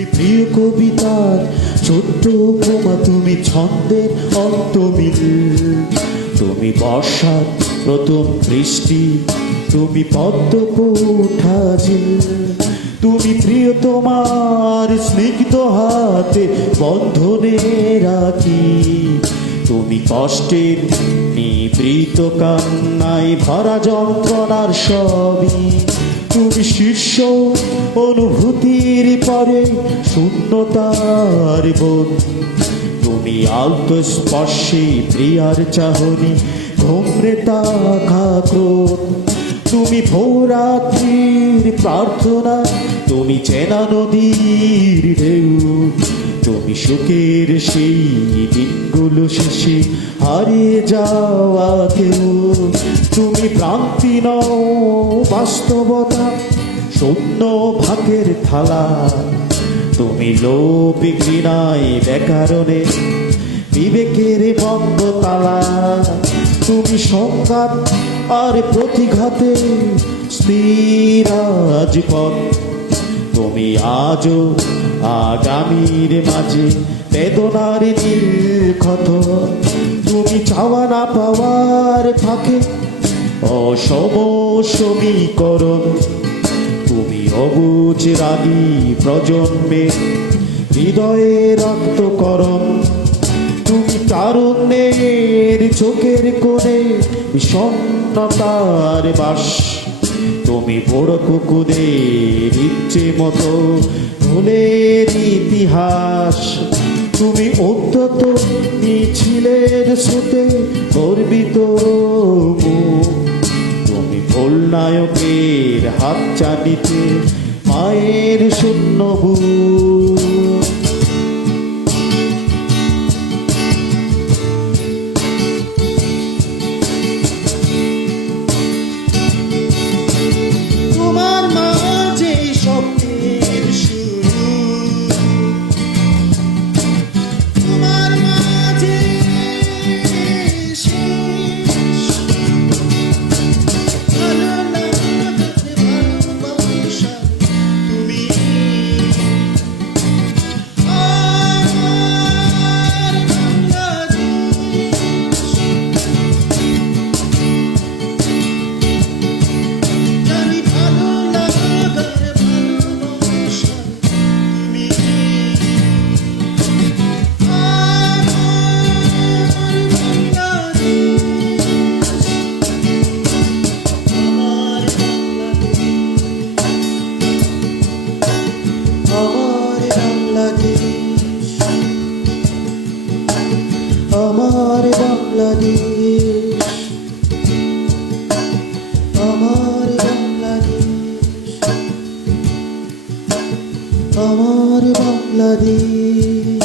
তুমি প্রিয় কবিতার ছোট্ট উপমা, তুমি ছন্দের অন্তমিল, তুমি বর্ষার প্রথম বৃষ্টি, তুমি পদ্ম ওঠা ঝিল। তুমি প্রিয় তোমার স্নিগ্ধ হাতে বন্ধনে রাখি, তুমি কষ্টের নিবৃত কান্নায় ভরা যন্ত্রণার সবই। তুমি শীর্ষ অনুভূতির পরে শূন্যতার বোধ, তুমি আলতো স্পর্শে প্রিয়ার চাহনি ঘুমরে তাকা ক্রোধ। তুমি ভোরাত্রির প্রার্থনা, তুমি চেনা নদীর ঢেউ, তুমি সুখের সেই দিনগুলো শেষে হারিয়ে যাওয়া কেউ। তুমি ভ্রান্তি নও বাস্তবতা, শূন্য ভাগের থালা, তুমি লোভ ঘৃণায় ব্যাকরণে বিবেকের বন্ধ তালা। তুমি সংঘাত আর প্রতিঘাতে স্থির রাজপথ, তুমি আজও আগামীর মাঝে বেদনার নীলক্ষত। তুমি চাওয়া না পাওয়ার ফাঁকে অসম সমীকরণ, তুমি অবুঝ রাগী প্রজন্মের হৃদয়ে রক্তকরণ। তুমি তারুণ্যের চোখের কোণে বিষণ্ণতার বাস, তুমি বড় কুকুরের ইচ্ছে মতো ভুলের ইতিহাস। তুমি অন্তত মিছিলের স্রোতে গর্বিত মুখ, তুমি ভুল নায়কের হাত চালিতে মায়ের শূন্য বুক। আমার বাংলাদেশ, আমার বাংলাদেশ, আমার বাংলাদেশ।